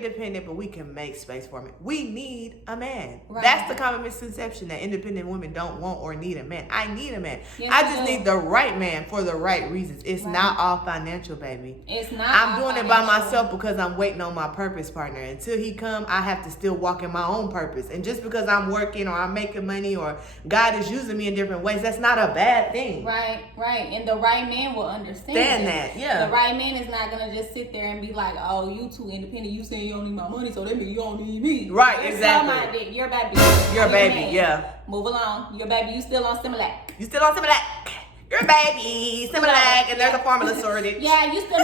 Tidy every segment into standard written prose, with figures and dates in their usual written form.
independent, but we can make space for men. We need a man. Right. That's the common misconception, that independent women don't want or need a man. I need a man. Yes, I you just do. need the right man for the right reasons. It's Right. not all financial, baby. It's not. I'm all doing it by financial. myself because I'm waiting on my purpose partner. Until he come, I have to still walk in my own purpose. And just because I'm working or I'm making money or God is using me in different ways, that's not a bad thing. Right. And the right man will understand that, yeah. The right man is not gonna just sit there and be like, "Oh, you too independent. You saying you don't need my money, so that means you don't need me." Right, There's exactly. some out there. Your baby. Your baby, man. yeah. Move along. Your baby, you still on Similac. You still on Similac? Your baby, Similac, and there's a formula sorted. Yeah, you still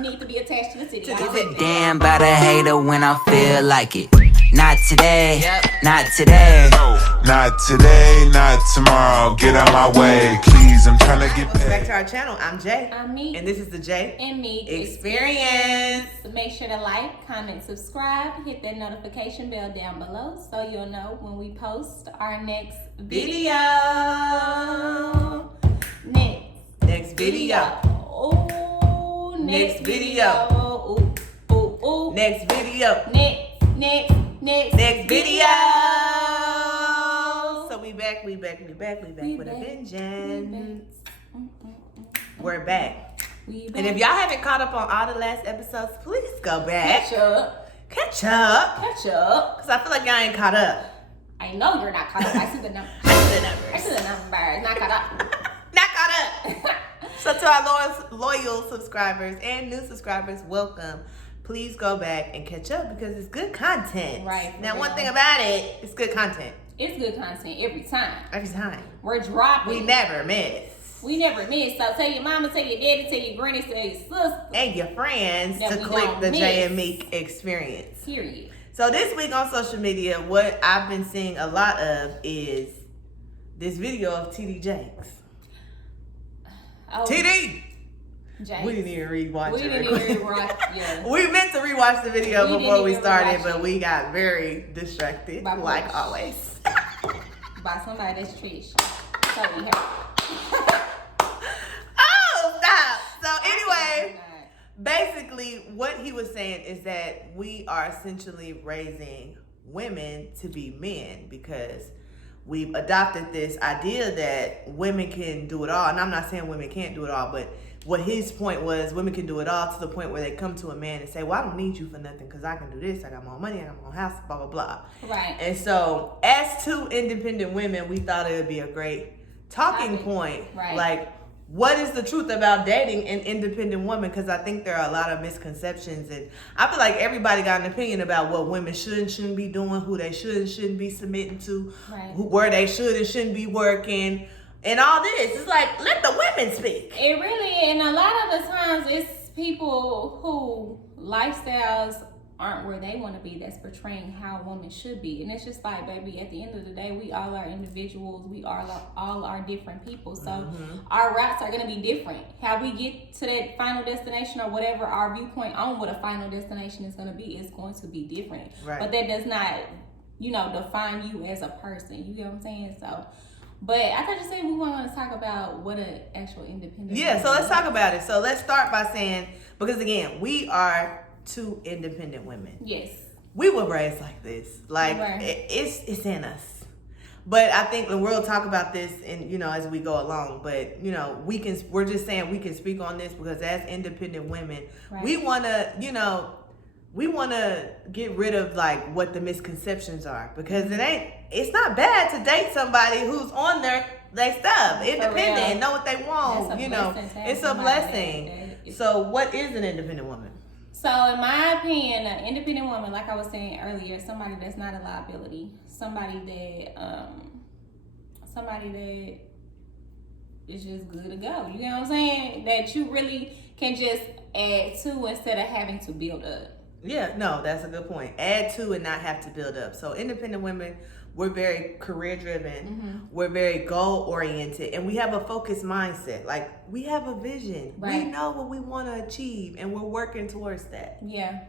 need to be attached to the city. To the city. Damn, about a hater when I feel like it. Not today, not today. Not today, not tomorrow. Get out my way, please. I'm trying to get Welcome back paid. to our channel. I'm Jay. I'm me. And this is the Jay And me. Experience. So make sure to like, comment, subscribe, hit that notification bell down below so you'll know when we post our next video. Next video. Ooh, Next video. Ooh. Next video. Next video. So we back with a vengeance. We're back. And if y'all haven't caught up on all the last episodes, please go back. Catch up. Because I feel like y'all ain't caught up. I know you're not caught up. I see the numbers. Not caught up. Not caught up. So to our loyal subscribers and new subscribers, welcome. Please go back and catch up because it's good content. Right. Now, one thing about it, it's good content. It's good content every time. Every time. We're dropping. We never miss. We never miss. So tell your mama, tell your daddy, tell your granny, tell your sister. And your friends That to we click don't the miss. Jay and Meek experience. Period. So this week on social media, what I've been seeing a lot of is this video of TD Jakes. Oh, TD! Jay. We didn't even rewatch We it. didn't even watch. Yeah. We meant to rewatch the video We before didn't we even started, rewatch but it. we got very distracted, By like Bush. always. By somebody that's Trish. So we have. Oh, stop! So anyway, basically what he was saying is that we are essentially raising women to be men because we've adopted this idea that women can do it all. And I'm not saying women can't do it all, but what his point was, women can do it all to the point where they come to a man and say, well, I don't need you for nothing because I can do this. I got my own money. I got my own house, blah, blah, blah. Right. And so as two independent women, we thought it would be a great talking Topic. point. Right. Like, what is the truth about dating an independent woman? Because I think there are a lot of misconceptions, and I feel like everybody got an opinion about what women should and shouldn't be doing, who they should and shouldn't be submitting to, Right. where they should and shouldn't be working, and all this. It's like, let the women speak. It really, and a lot of the times it's people who lifestyles aren't where they want to be that's portraying how a woman should be. And it's just like, baby, at the end of the day, we all are individuals. We all are different people. So our routes are going to be different. How we get to that final destination or whatever our viewpoint on what a final destination is going to be is going to be different. Right. But that does not, define you as a person. You get what I'm saying? So, but I thought you said we want to talk about what an actual independent. Yeah, so woman let's is. talk about it. So let's start by saying, because again, we are two independent women. Yes. We were raised like this. Like, Right. it's in us. But I think we'll talk about this and as we go along. But we're just saying we can speak on this because as independent women, Right. we wanna get rid of like what the misconceptions are, because it's not bad to date somebody who's on their stuff, independent, real. and know what they want. That's a blessing to have It's a somebody blessing. that- So what is an independent woman? So in my opinion, an independent woman, like I was saying earlier, somebody that's not a liability, somebody that is just good to go. You know what I'm saying? That you really can just add to instead of having to build up. Yeah, no, that's a good point. Add to and not have to build up. So independent women, we're very career driven. We're very goal oriented, and we have a focused mindset. Like, we have a vision. Right. We know what we want to achieve, and we're working towards that. Yeah.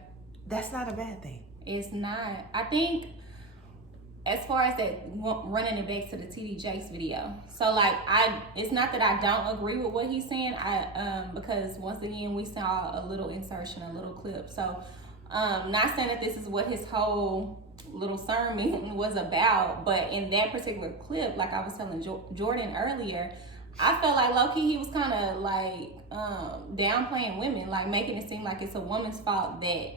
That's not a bad thing. It's not. I think as far as that, running it back to the TD Jakes video. So like, it's not that I don't agree with what he's saying. Because once again, we saw a little insertion, a little clip. So Not saying that this is what his whole little sermon was about, but in that particular clip, like I was telling Jordan earlier, I felt like low-key he was kind of like downplaying women, like making it seem like it's a woman's fault that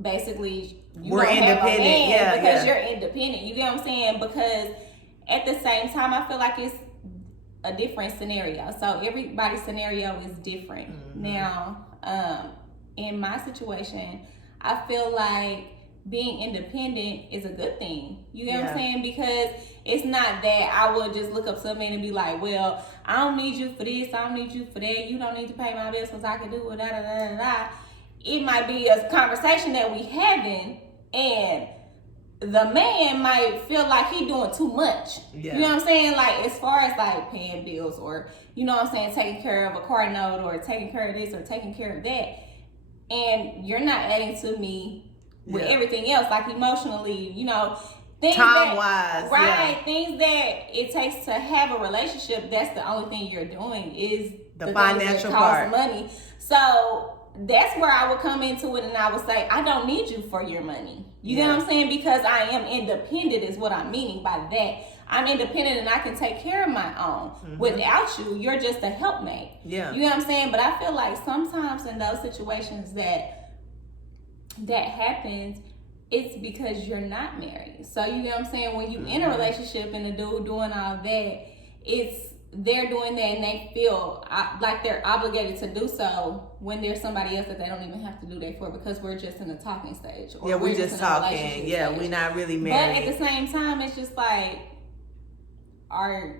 basically we're independent, because you're independent. You get what I'm saying? Because at the same time, I feel like it's a different scenario. So everybody's scenario is different. Mm-hmm. Now, in my situation, I feel like being independent is a good thing. You get what I'm saying? Because it's not that I would just look up something and be like, well, I don't need you for this, I don't need you for that, you don't need to pay my bills because I can do it, da da da da da. It might be a conversation that we having, and the man might feel like he doing too much. Yeah. You know what I'm saying? Like, as far as like paying bills, or, you know what I'm saying, taking care of a car note, or taking care of this, or taking care of that. And you're not adding to me with everything else, like emotionally, you know, things time-wise, right? Things that it takes to have a relationship. That's the only thing you're doing is the financial part, money. So that's where I would come into it, and I would say, I don't need you for your money. You know what I'm saying? Because I am independent is what I'm meaning by that. I'm independent and I can take care of my own. Mm-hmm. Without you, you're just a helpmate. Yeah. You know what I'm saying? But I feel like sometimes in those situations that happens, it's because you're not married. So you know what I'm saying? When you in a relationship and the dude doing all that, they're doing that and they feel like they're obligated to do so when there's somebody else that they don't even have to do that for, because we're just in the talking stage. Or we're just talking. Yeah, we're not really married. But at the same time, it's just like, are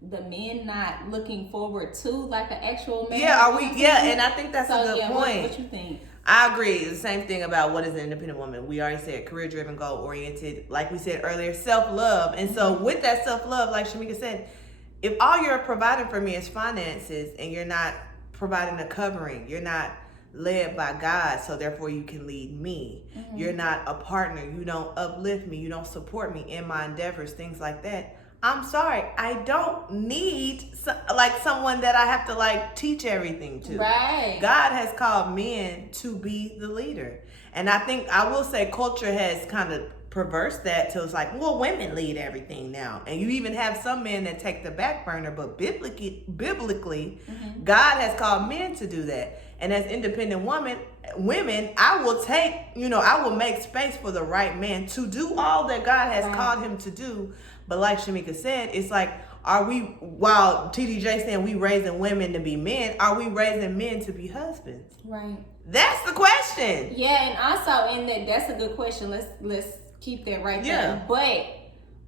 the men not looking forward to like an actual marriage? Yeah, are we? Yeah, and I think that's a good point. What you think? I agree. It's the same thing about what is an independent woman. We already said career-driven, goal-oriented. Like we said earlier, self-love. And so with that self-love, like Shamika said, if all you're providing for me is finances and you're not providing a covering, you're not led by God, so therefore you can lead me. Mm-hmm. You're not a partner. You don't uplift me. You don't support me in my endeavors, things like that. I'm sorry, I don't need someone that I have to teach everything to. Right. God has called men to be the leader. And I think, I will say, culture has kind of perversed that till it's like, well, women lead everything now. And you even have some men that take the back burner, but biblically, mm-hmm. God has called men to do that. And as independent women, I will make space for the right man to do all that God has called him to do. But like Shamika said, it's like, while TDJ saying we raising women to be men, are we raising men to be husbands? Right. That's the question. Yeah, and also that's a good question. Let's keep that right there. But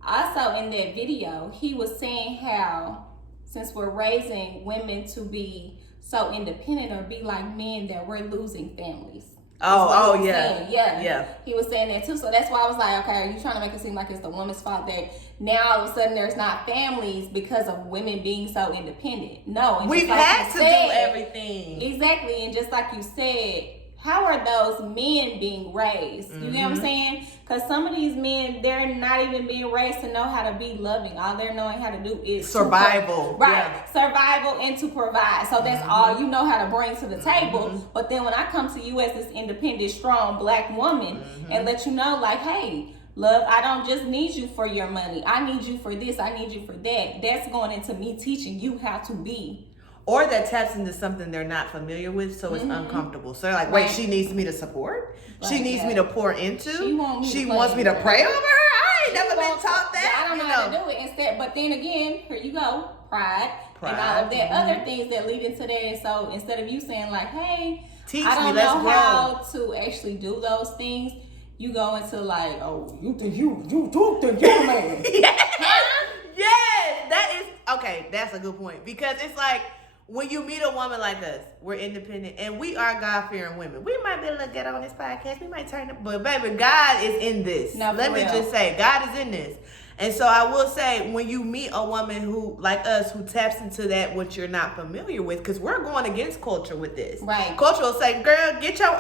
also in that video, he was saying how, since we're raising women to be so independent or be like men, that we're losing families. Yeah. He was saying that too. So that's why I was like, okay, are you trying to make it seem like it's the woman's fault that now all of a sudden there's not families because of women being so independent? No. We've had to do everything. Exactly. And just like you said, how are those men being raised? You know what I'm saying? Because some of these men, they're not even being raised to know how to be loving. All they're knowing how to do is survival. Survival and to provide. So that's all you know how to bring to the table. But then when I come to you as this independent, strong black woman and let you know, like, hey, love, I don't just need you for your money. I need you for this. I need you for that. That's going into me teaching you how to be. Or that taps into something they're not familiar with, so it's uncomfortable. So they're like, wait, she needs me to support? She needs me to pour into? She wants me to pray over her? I ain't never been taught that. I don't know how to do it instead. But then again, here you go, pride and all of that other things that lead into that. And so instead of you saying like, hey, I don't know how to actually do those things, you go into like, oh, you think you're man. Yes, that is, okay, that's a good point. Because it's like, when you meet a woman like us, we're independent and we are God-fearing women. We might be a little ghetto on this podcast. We might turn up, but baby, God is in this. Let me just say, God is in this. And so I will say, when you meet a woman who, like us, who taps into that what you're not familiar with, because we're going against culture with this. Right. Culture will say, girl, get your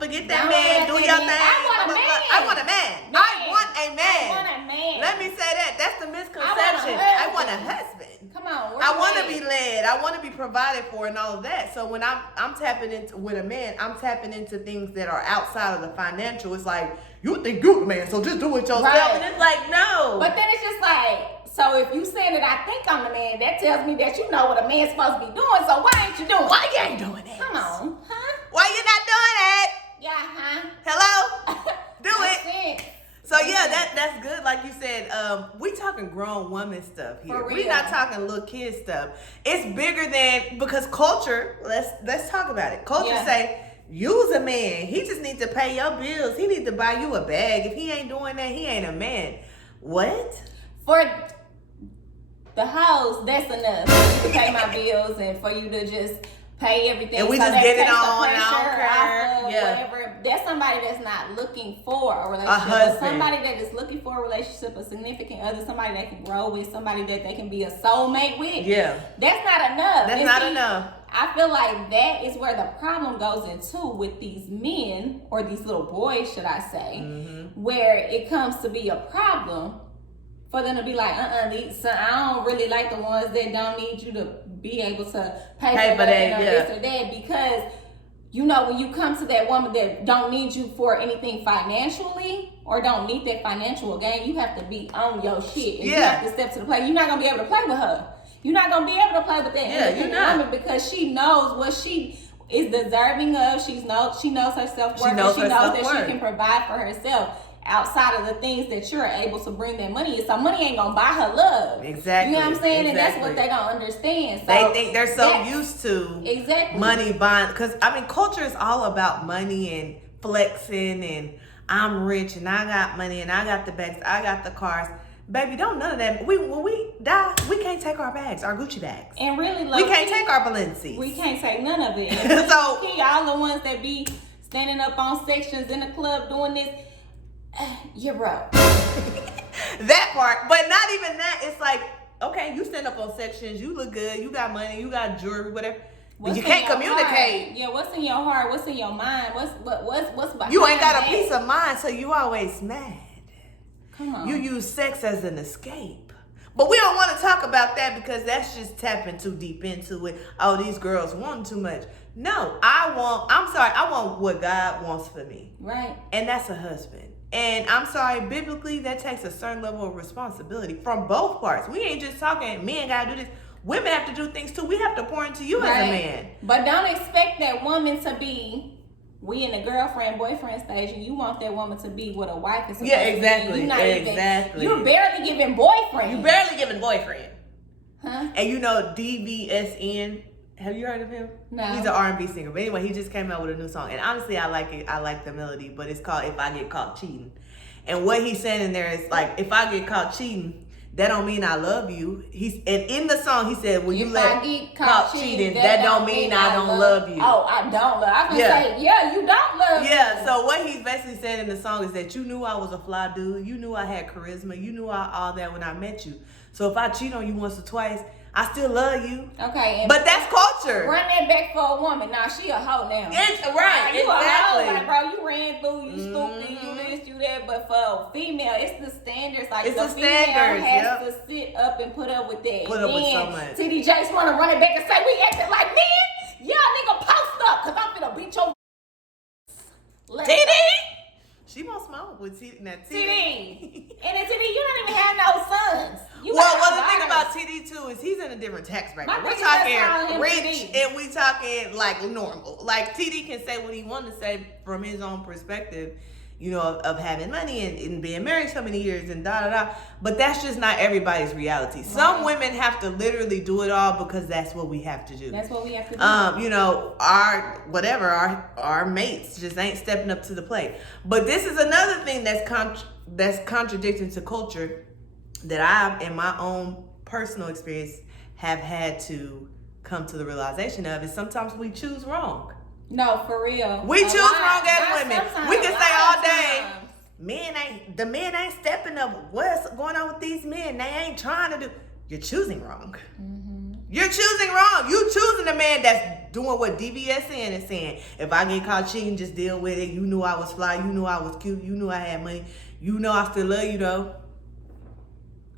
forget that man, do your thing. I want a man. I want a man. Let me say that. That's the misconception. I want a husband. Come on. I want to be led. I want to be provided for and all of that. So when I'm tapping into with a man, I'm tapping into things that are outside of the financial. It's like, you think you're the man, so just do it yourself. Right. And it's like, no. But then it's just like, so if you saying that I think I'm the man, that tells me that you know what a man's supposed to be doing. So why ain't you doing it? Why you ain't doing it? Come on. Huh? Why you not doing it? Yeah, huh? Hello? Do it. That's it. So yeah, that's good. Like you said, we talking grown woman stuff here. For We're real. not talking little kid stuff. It's bigger than, because culture. Let's talk about it. Culture Yeah. say, you's a man. He just needs to pay your bills. He needs to buy you a bag. If he ain't doing that, he ain't a man. What? For the house, that's enough to pay my bills and for you to just pay everything. And we so just that get it takes the on, I don't pressure care. off of Yeah. whatever. That's somebody that's not looking for a relationship. But husband. somebody that is looking for a relationship, a significant other, somebody that can grow with, somebody that they can be a soulmate with. Yeah. That's not enough. That's And not see, enough. I feel like that is where the problem goes into with these men, or these little boys, should I say, Mm-hmm. where it comes to be a problem for them to be like, so I don't really like the ones that don't need you to be able to pay for for that, nothing or yeah. this or that, because you know, when you come to that woman that don't need you for anything financially or don't need that financial gain, you have to be on your shit. And you Yeah. have to step to the plate. You're not going to be able to play with her. You're not going to be able to play with that Yeah, you're independent not. woman, because she knows what she is deserving of. She knows her self-worth. She knows and she her knows that self-worth. she can provide for herself outside of the things that you're able to bring that money in. So money ain't going to buy her love. Exactly. You know what I'm saying? And that's Exactly. what they don't understand. So They think they're so that's- used to Exactly. money buying, because I mean, culture is all about money and flexing and I'm rich and I got money and I got the bags, I got the cars. Baby, don't none of that. When we die, we can't take our bags, our Gucci bags. And really, We can't take our Balenci's. We can't take none of it. And So- key, all the ones that be standing up on sections in the club doing this, you're broke. That part, but not even that. It's like, okay, you stand up on sections, you look good, you got money, you got jewelry, whatever. But you in can't your communicate. heart? Yeah, what's in your heart? What's in your mind? What's behind You ain't got a that? peace of mind, so you always mad. Come on. You use sex as an escape. But we don't want to talk about that because that's just tapping too deep into it. Oh, these girls want too much. No, I want what God wants for me. Right. And that's a husband. And I'm sorry, biblically, that takes a certain level of responsibility from both parts. We ain't just talking, men gotta do this. Women have to do things too. We have to pour into you as a man. But don't expect that woman to be, we in the girlfriend, boyfriend stage, and you want that woman to be what a wife is supposed Yeah, to be. exactly, You're not exactly. You're barely giving boyfriend. You barely giving boyfriend. Huh? And you know DVSN, have you heard of him? No. He's an R&B singer. But anyway, he just came out with a new song. And honestly, I like it. I like the melody, but it's called If I Get Caught Cheating. And what he's saying in there is like, if I get caught cheating, that don't mean I love you. And in the song, he said, when you If let I get caught cheating, that don't mean I don't love you. Oh, I don't love. I was gonna Yeah. say, yeah, you don't love. Yeah, me. so what he's basically saying in the song is that you knew I was a fly dude. You knew I had charisma. You knew all that when I met you. So if I cheat on you once or twice, I still love you. Okay, and But that's culture. run that back for a woman. Nah, she a hoe now. It's right, You a hoe, exactly. like, bro, you ran through, you stupid, you this, you that. But for a female, it's the standards. Like It's the the female standards, has yep. to sit up and put up with that. Put up with so Then much. TD Jakes want to run it back and say we acting like men. Y'all nigga post up, cause I'm finna beat your. Let's TD? go. She won't smoke with TD. Now, TD. And then TD, you don't even have no sons. You Well, got the thing daughters. about TD too is he's in a different tax bracket. My We're thing is that's talking how him rich TD. and we talking like normal. Like TD can say what he wants to say from his own perspective, you know, of having money and being married so many years and da da da. But that's just not everybody's reality. Some women have to literally do it all because that's what we have to do. That's what we have to do. You know, our mates just ain't stepping up to the plate. But this is another thing that's contradicting to culture that I, in my own personal experience, have had to come to the realization of is sometimes we choose wrong. No, for real. We choose wrong as Not women. sometimes, We can a say lot all of day, times. the men ain't stepping up. What's going on with these men? They ain't trying to do. You're choosing wrong. Mm-hmm. You're choosing wrong. You choosing a man that's doing what DVSN is saying. If I get caught cheating, just deal with it. You knew I was fly. You knew I was cute. You knew I had money. You know I still love you though.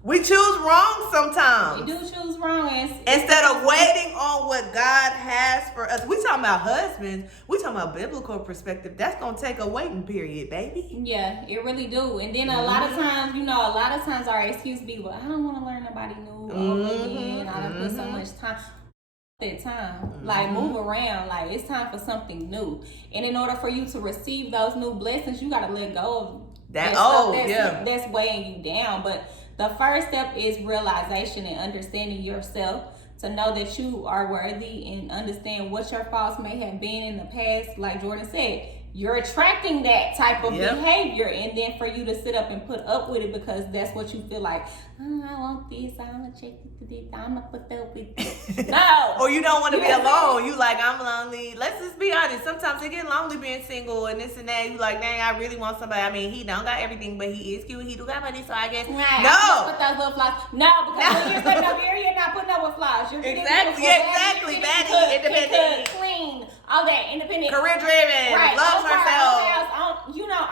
We choose wrong sometimes. We do choose wrong. Instead of waiting on what God has for us. We talking about husbands. We talking about biblical perspective. That's going to take a waiting period, baby. Yeah, it really do. And then a lot of times, our excuse be, well, I don't want to learn nobody new over again. I done put so much time. That time, like move around, like it's time for something new. And in order for you to receive those new blessings, you got to let go of That stuff that's weighing you down. But the first step is realization and understanding yourself, to know that you are worthy and understand what your faults may have been in the past. Like Jordan said, you're attracting that type of behavior, and then for you to sit up and put up with it because that's what you feel like, oh, I want this, I'm gonna check this, I'm gonna put up with this. No. Or you don't want to be alone. You like, I'm lonely. Let's just be honest. Sometimes it get lonely being single and this and that. You like, dang, I really want somebody. I mean, he don't got everything, but he is cute. He do got money, so I guess. Right. No. Put those little flaws. No, because when you're putting up here, you're not putting up with flaws. You're Exactly. Baddie, independent, clean, all that, independent, career driven, right, loves herself.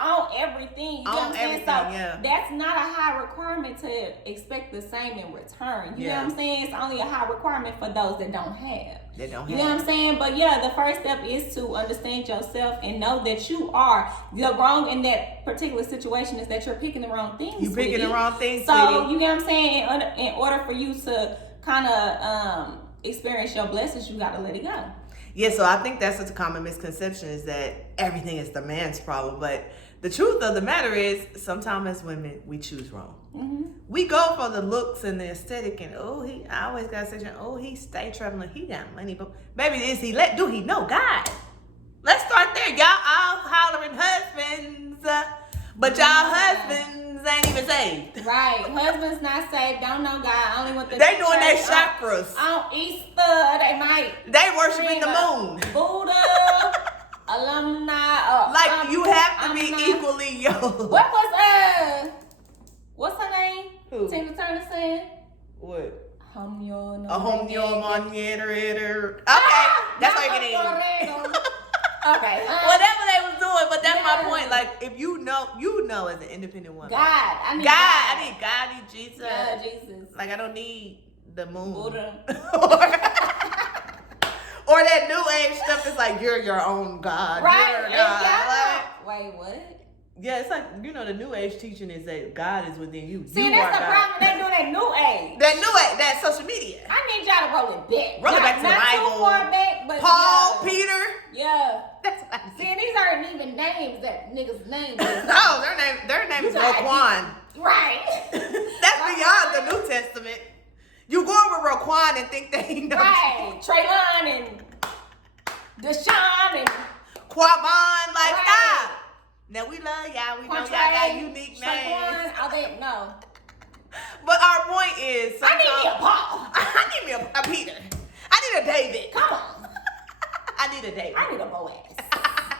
Own everything. You know what I'm saying? Everything, so that's not a high requirement to expect the same in return. You know what I'm saying? It's only a high requirement for those that don't have. You know what I'm saying? But yeah, the first step is to understand yourself and know that you are the wrong in that particular situation, is that you're picking the wrong things. You picking the wrong things, so sweetie. you know what I'm saying? In order for you to kind of experience your blessings, you got to let it go. Yeah, so I think that's such a common misconception, is that everything is the man's problem. But the truth of the matter is, sometimes as women, we choose wrong. We go for the looks and the aesthetic, and I always got to say, he stay traveling, he got money, but baby, do he know God? Let's start there. Y'all all hollering husbands, but y'all husbands ain't even saved. Right, husbands not saved, don't know God, only want the They doing their chakras. On Easter, they worshiping the moon. Buddha, alumni. Like, you have to be equally yoked. What was what's her name? Who? Tina Turner saying? What? A home generator. Okay, that's why you're getting. Okay. Whatever they was doing, but that's my point. Like, if you know as an independent woman. I need God, I need Jesus. Yeah, Jesus. Like, I don't need the moon. Buddha. Or that new age stuff is like, you're your own God. Right. You're God. Wait, what? Yeah, it's like, the new age teaching is that God is within you. See, you that's are the God. problem. They doing that new age. That new age, that social media. I need y'all to roll it back. Roll it back to the not Bible. Too far back, but Paul, yeah. Peter. Yeah. That's what I See, these aren't even names that niggas' names. No, their name is Roquan. Right. That's beyond the New Testament. You going with Roquan and think that he knows. Right. Traylon and Deshaun and Quavon, like, right. stop. Now, we love y'all. We know y'all got unique names. All that, no. But our point is, I need me a Paul. I need me a Peter. I need a David. Come on. I need a David. I need a Boaz.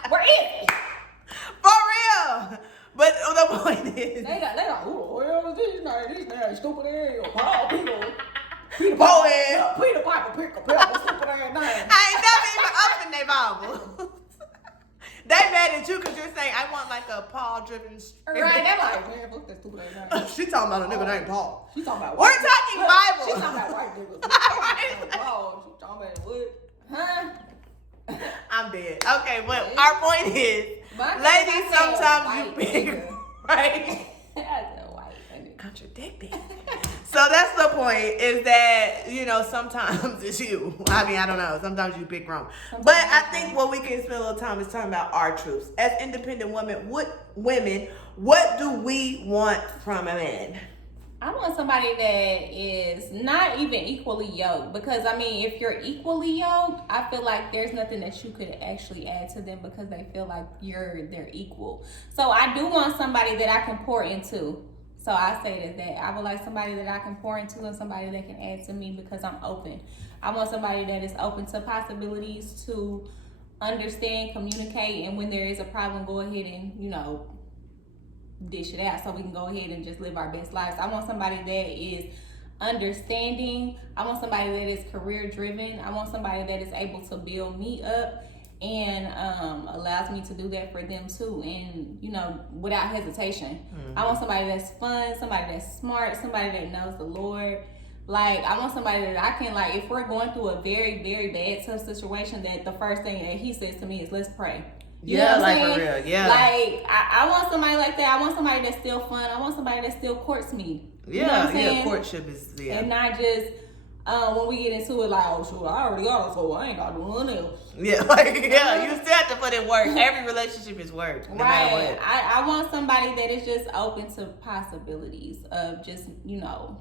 Where is he? For real. But the point is, They got, well, these names, stupid ass, Paul, Peter Boaz. Peter Piper, stupid ass name. I ain't never even opened their Bible. They mad at you because you're saying, I want like a Paul-driven spirit. Right, they're like, man, fuck that stupid ass name. She talking about a nigga named Paul. She talking about We're talking Bible. She talking about white niggas. Paul, she talking about what? Huh? I'm dead. Okay, but our point is, ladies, sometimes you pick, right? Contradicting. So that's the point, is that, sometimes it's you. I mean, I don't know. Sometimes you pick wrong. But I think what we can spend a little time is talking about our truths. As independent women, what do we want from a man? I want somebody that is not even equally yoked, because I mean, if you're equally yoked, I feel like there's nothing that you could actually add to them because they feel like they're equal. So I do want somebody that I can pour into. So I say that I would like somebody that I can pour into and somebody that can add to me because I'm open. I want somebody that is open to possibilities, to understand, communicate, and when there is a problem, go ahead and, dish it out so we can go ahead and just live our best lives. I want somebody that is understanding. I want somebody that is career driven. I want somebody that is able to build me up and allows me to do that for them too, and you know, without hesitation. I want somebody that's fun, somebody that's smart, somebody that knows the Lord. Like, I want somebody that I can, like, if we're going through a very, very bad, tough situation, that the first thing that he says to me is, let's pray. You know what I'm saying? For real, yeah. Like, I want somebody like that. I want somebody that's still fun. I want somebody that still courts me. You know what I'm saying? Courtship is, And not just, when we get into it, like, oh, shoot, I already got it, so I ain't got to do nothing else. Yeah, like, yeah, you still have to put in work. Every relationship is work, no matter what. I want somebody that is just open to possibilities of just, you know,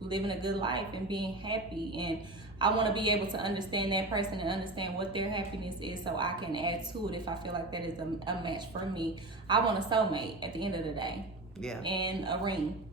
living a good life and being happy. And I want to be able to understand that person and understand what their happiness is, so I can add to it if I feel like that is a match for me. I want a soulmate at the end of the day. Yeah. And a ring.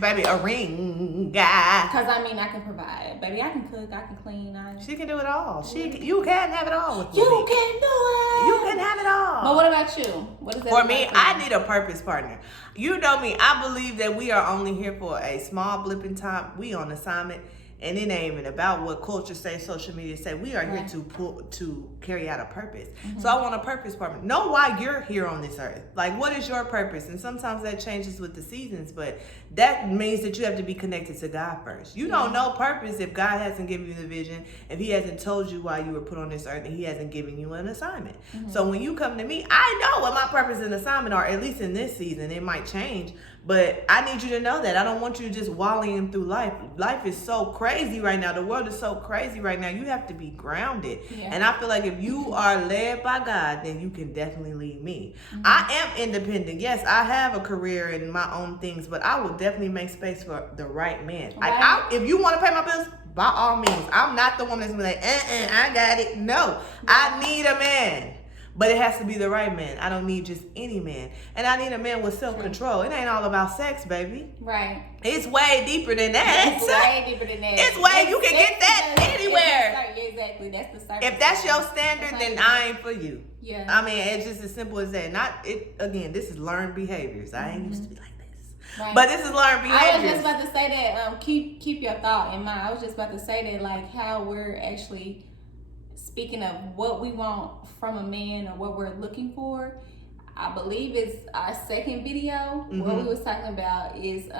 Baby, a ring guy. Because, I mean, I can provide. Baby, I can cook, I can clean. She can do it all. You can have it all with You me. can do it. You can have it all. But what about you? What is that? For me, I need a purpose partner. You know me. I believe that we are only here for a small blip in time. We on assignment. And it ain't even about what culture say, social media say. We are here to carry out a purpose. So I want a purpose partner. Know why you're here on this earth. Like, what is your purpose? And sometimes that changes with the seasons, but that means that you have to be connected to God first. You don't know purpose if God hasn't given you the vision, if he hasn't told you why you were put on this earth, and he hasn't given you an assignment. So when you come to me, I know what my purpose and assignment are, at least in this season. It might change, but I need you to know that. I don't want you just wallowing through life. Life is so crazy right now. The world is so crazy right now. You have to be grounded. Yeah. And I feel like if you are led by God, then you can definitely lead me. I am independent. Yes, I have a career and my own things, but I will definitely make space for the right man. Right. If you want to pay my bills, by all means. I'm not the woman that's gonna be like, I got it. No, I need a man. But it has to be the right man. I don't need just any man. And I need a man with self-control. It ain't all about sex, baby. Right. It's way deeper than that. It's way deeper than that. It's way, you can get that anywhere. Exactly. That's the service. If that's your standard, then I ain't for you. Yeah. I mean, it's just as simple as that. Again, this is learned behaviors. I ain't used to be like this. Right. But this is learned behaviors. I was just about to say that, keep your thought in mind. I was just about to say that, like, how we're actually speaking of what we want from a man or what we're looking for. I believe it's our second video. What we was talking about is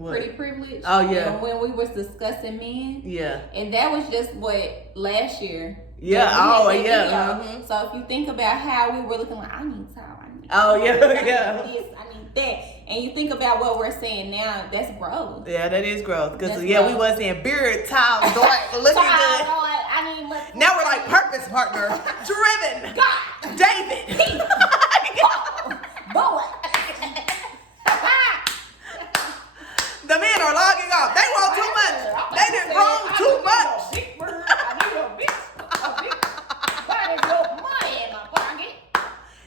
pretty privilege. Oh, yeah. And when we was discussing men. Yeah. And that was just last year. Yeah. Oh, yeah. Video. So if you think about how we were looking like, I need towel, I need Oh, yeah, I need yeah. this, I need that. And you think about what we're saying now, that's growth. Yeah, that is growth. Because, That's we growth. was saying beard, towel, dark, looking good. I mean, look. Now we're like purpose partner, driven. God. David. Boy. The men are logging off. They want too much. They done grown too much. Big bird. I need a big why is your money in my pocket?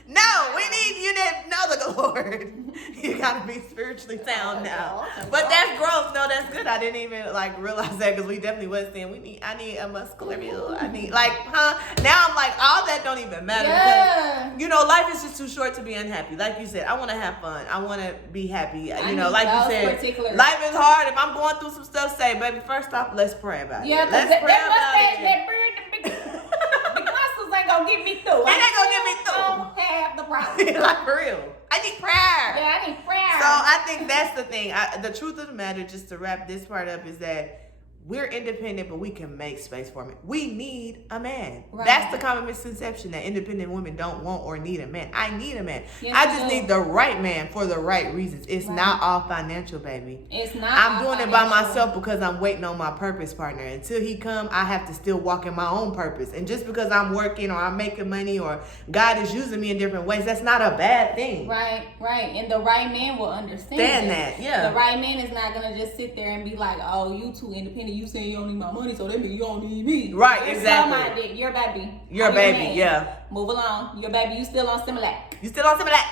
No, we need you to know the Lord. You gotta be spiritually sound now. But that's growth. No, that's good. I didn't even realize that, because we definitely was saying I need a muscular build. I need now I'm like, all that don't even matter. Yeah. Because, life is just too short to be unhappy. Like you said, I want to have fun. I want to be happy. Like you said, life is hard. If I'm going through some stuff, say, baby, first off, let's pray about it. Yeah, Let's because pray about it. that bird, the muscles ain't gonna get me through. It ain't gonna get me through. I don't have the problem. Like, for real. I need prayer. Yeah, I need prayer. So I think that's the thing. The truth of the matter, just to wrap this part up, is that we're independent, but we can make space for him. We need a man. Right. That's the common misconception, that independent women don't want or need a man. I need a man. Yes, I you just do. need the right man for the right reasons. It's not all financial, baby. It's not. I'm all doing it by financial. myself because I'm waiting on my purpose partner. Until he come, I have to still walk in my own purpose. And just because I'm working or I'm making money or God is using me in different ways, that's not a bad thing. Right. And the right man will understand that. Yeah. The right man is not gonna just sit there and be like, "Oh, you too independent. You saying you don't need my money, so that means you don't need me." Right, That's exactly. all my dick. Your baby. Your I'm baby, man. yeah. Move along. Your baby. You still on Similac. You still on Similac?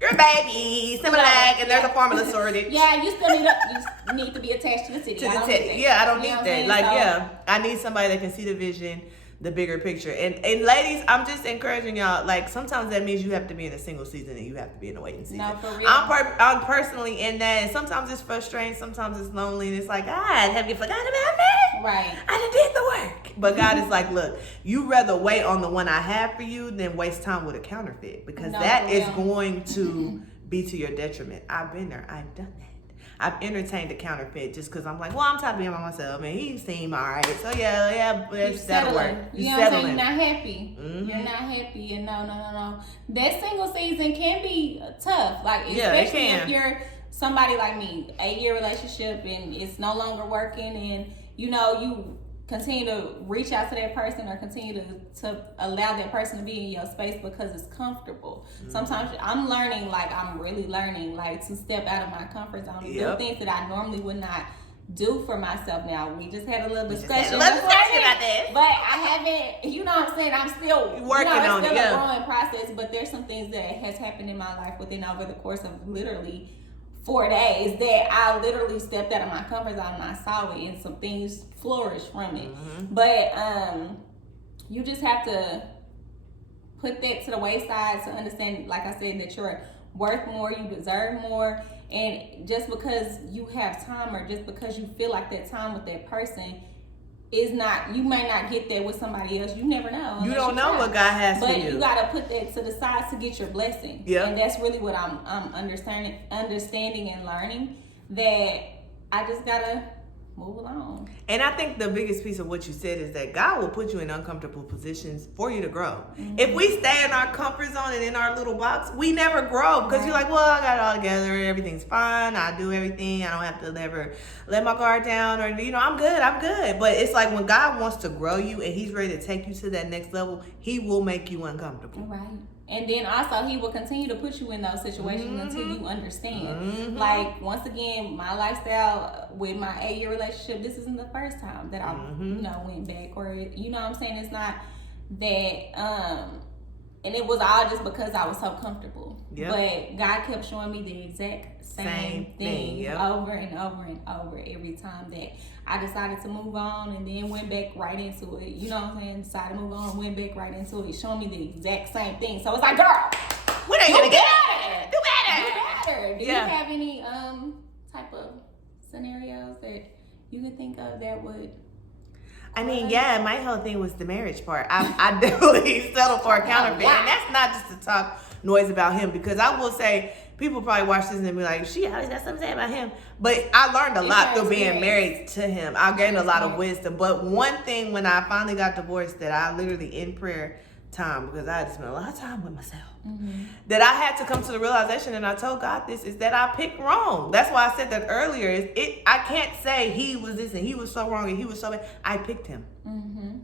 Your baby, Similac, and there's a formula sorted. Yeah, you still need to be attached to the city. To I the don't tip. need that. Yeah, I don't You need know what that. I'm Like, saying? yeah, I need somebody that can see the vision, the bigger picture. And ladies, I'm just encouraging y'all. Like, sometimes that means you have to be in a single season and you have to be in a waiting season. No, for real. I'm personally in that, and sometimes it's frustrating, sometimes it's lonely, and it's like, God, have you forgotten about me? Right. I done did the work. But God is like, look, you rather wait on the one I have for you than waste time with a counterfeit, because No, that for is real. going to be to your detriment. I've been there. I've done that. I've entertained a counterfeit just because I'm like, well, I'm tired of being by myself, and he seemed all right. So yeah, that'll work. You know what I'm saying? settling. You're not happy. Mhm. You're not happy, and no. That single season can be tough. Like, Yeah, it especially can. if you're somebody like me, 8-year relationship, and it's no longer working, and you know you continue to reach out to that person or continue to allow that person to be in your space because it's comfortable. Sometimes I'm really learning, like, to step out of my comfort zone and Yep. do things that I normally would not do for myself. Now, we just had a little just discussion. had a little discussion before about this. But I haven't, you know what I'm saying? I'm still Working it's on it, still yeah. a growing process, but there's some things that has happened in my life within over the course of literally 4 days that I literally stepped out of my comfort zone and I saw it, and some things flourished from it. But you just have to put that to the wayside to understand, like I said, that you're worth more, you deserve more, and just because you have time or just because you feel like that time with that person is not, you may not get that with somebody else. You never know. You unless don't know try. what God has But for you. you gotta put that to the side to get your blessing. Yeah. And that's really what I'm understanding and learning, that I just gotta move along. And I think the biggest piece of what you said is that God will put you in uncomfortable positions for you to grow. If we stay in our comfort zone and in our little box, we never grow, because you're like, well, I got it all together, everything's fine, I do everything, I don't have to never let my guard down, or, you know, I'm good. But it's like when God wants to grow you and he's ready to take you to that next level, he will make you uncomfortable. Right. And then also he will continue to put you in those situations until you understand. Like, once again, my lifestyle with my 8-year relationship, this isn't the first time that I you know, went back, or, you know what I'm saying? It's not that and it was all just because I was so comfortable. Yep. But God kept showing me the exact same thing yep. over and over and over every time that I decided to move on, and then went back right into it. You know what I'm saying? Decided to move on, went back right into it, showing me the exact same thing. So it's like, girl, When are you do gonna get better. it? Do better. Do better. Do Yeah. you have any type of scenarios that you could think of that would? I mean, yeah, my whole thing was the marriage part. I definitely settled for a counterfeit. And that's not just to talk noise about him, because I will say, people probably watch this and be like, she always got something to say about him. But I learned a lot through being married to him. I gained a lot of wisdom. But one thing, when I finally got divorced, that I literally, in prayer time, because I had spent a lot of time with myself, that I had to come to the realization, and I told God this, is that I picked wrong. That's why I said that earlier. I can't say he was this and he was so wrong and he was so bad. I picked him.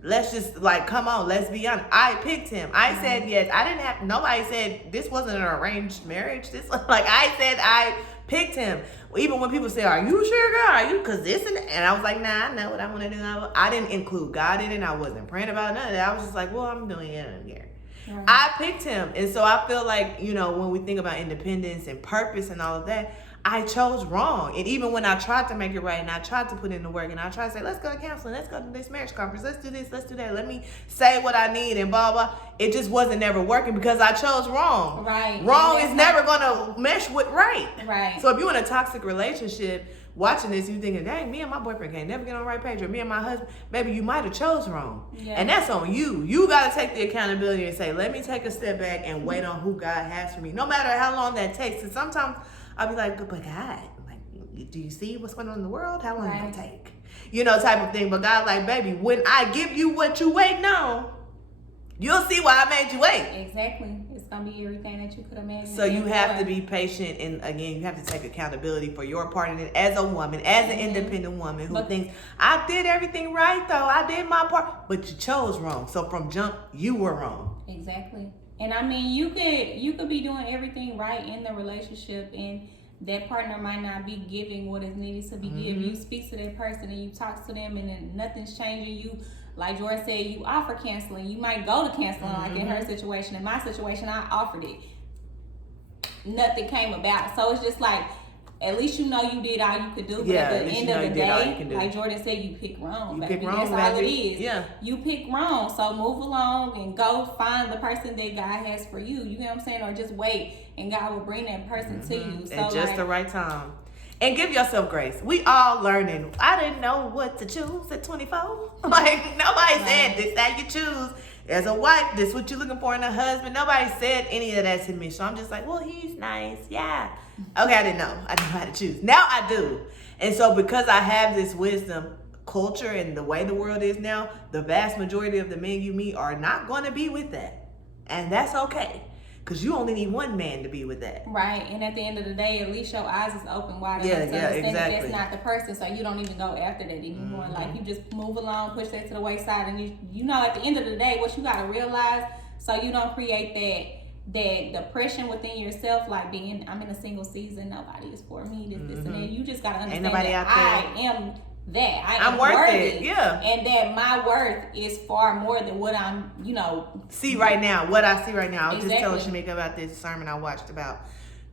Let's just, like, come on, let's be honest. I picked him. I said yes. I didn't have, nobody said this wasn't an arranged marriage. This was, like, I said I picked him. Even when people say, are you sure, God? Are you? Because this and I was like, nah, I know what I want to do. I didn't include God in it. I wasn't praying about none of that. I was just like, well, I'm doing it here. Right. I picked him. And so I feel like, you know, when we think about independence and purpose and all of that, I chose wrong. And even when I tried to make it right and I tried to put in the work and I tried to say, let's go to counseling, let's go to this marriage conference, let's do this, let's do that, let me say what I need and blah, blah, it just wasn't never working because I chose wrong. Right. Wrong And is never going to mesh with right. Right. So if you're in a toxic relationship, watching this, you thinking, dang, me and my boyfriend can't never get on the right page, or me and my husband, maybe you might have chose wrong. Yeah. And that's on you. You got to take the accountability and say, let me take a step back and wait on who God has for me, no matter how long that takes. And sometimes I'll be like, but God, like, do you see what's going on in the world? How long Right. it gonna take? You know, type of thing. But God, like, baby, when I give you what you waiting on, you'll see why I made you wait. Exactly. It's gonna be everything that you could imagine. So you and have more. to be patient, and again, you have to take accountability for your part in it as a woman, as an independent woman who But- thinks, I did everything right though, I did my part, but you chose wrong. So from jump, you were wrong. Exactly. And I mean, you could be doing everything right in the relationship, and that partner might not be giving what is needed to be given. You speak to that person and you talk to them, and then nothing's changing. You, like Jordan said, you offer counseling. You might go to counseling, like in her situation. In my situation, I offered it. Nothing came about. So it's just like, at least you know you did all you could do. But Yeah, at at the least end you know of you the did all you day, can do. like Jordan said, you pick wrong. You Baby. pick wrong, That's all it baby. is. Yeah. You pick wrong. So move along and go find the person that God has for you. You know what I'm saying? Or just wait and God will bring that person to you. So At just like, the right time. And give yourself grace. We all learning. I didn't know what to choose at 24. Like, nobody said this that you choose. As a wife, this what you're looking for in a husband. Nobody said any of that to me. So I'm just like, well, he's nice. Yeah. Okay, I didn't know. I didn't know how to choose. Now I do. And so because I have this wisdom, culture, and the way the world is now, the vast majority of the men you meet are not going to be with that. And that's okay. Because you only need one man to be with that. Right, and at the end of the day, at least your eyes is open wide enough to understand that that's not the person, so you don't even go after that anymore. Like, you just move along, push that to the wayside, and you know, at the end of the day, what you gotta realize, so you don't create that depression within yourself, like I'm in a single season, nobody is for me, this, and that. You just gotta understand that I am that. I'm worth worthy, it, yeah. And that my worth is far more than what I'm, see right now. What I see right now. I was just telling Exactly. Shamika about this sermon I watched about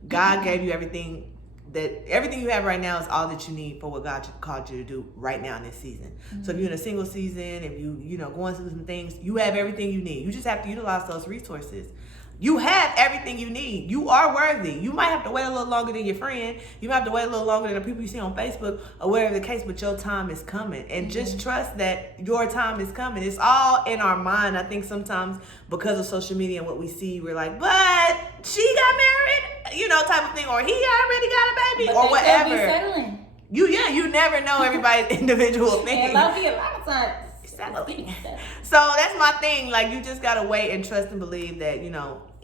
God gave you everything you have right now is all that you need for what God called you to do right now in this season. So if you're in a single season, if you going through some things, you have everything you need. You just have to utilize those resources. You have everything you need. You are worthy. You might have to wait a little longer than your friend. You might have to wait a little longer than the people you see on Facebook or whatever the case, but your time is coming. And just trust that your time is coming. It's all in our mind. I think sometimes because of social media and what we see, we're like, but she got married, type of thing, or he already got a baby, but or they whatever. could be settling. You never know everybody's individual thing. And lucky a lot of times. Settling. So that's my thing. Like, you just gotta wait and trust and believe that,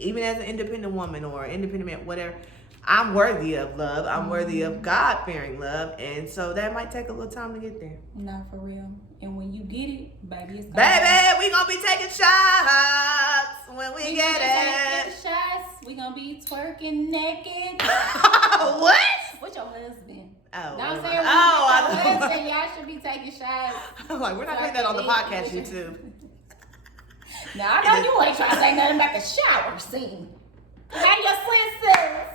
even as an independent woman or independent man, whatever, I'm worthy of love. I'm worthy of God-fearing love. And so that might take a little time to get there. No, for real. And when you get it, baby, it's Baby, we gonna be taking shots when we get it. Shots. We gonna be twerking naked. What? With your husband. Oh, No, I'm well, saying I with know. your husband, y'all should be taking shots. I'm like, we're not doing that on the podcast, YouTube. Now, I know you ain't trying to say nothing about the shower scene. Now your senses.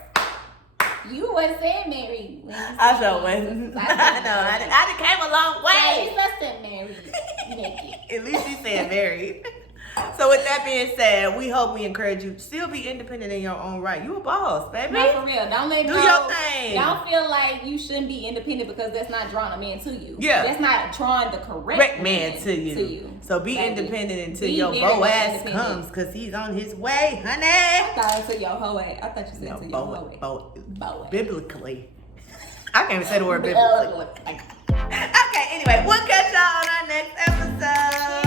You wasn't saying married. When you I said sure married. wasn't. I I know. I done came a long way. At least I said married. Naked. At least you said married. So with that being said, we hope we encourage you to still be independent in your own right. You a boss, baby. No, for real. Don't let Do no, your thing. Don't feel like you shouldn't be independent because that's not drawing a man to you. Yeah. That's not drawing the correct Correct man to you. you. So be Baby. independent until Be your very beau much ass independent. comes, because he's on his way, honey. I thought it was to your hoe. I thought you said No, to your hoe. beau. Biblically. I can't even say the word biblically. Okay, anyway, we'll catch y'all on our next episode.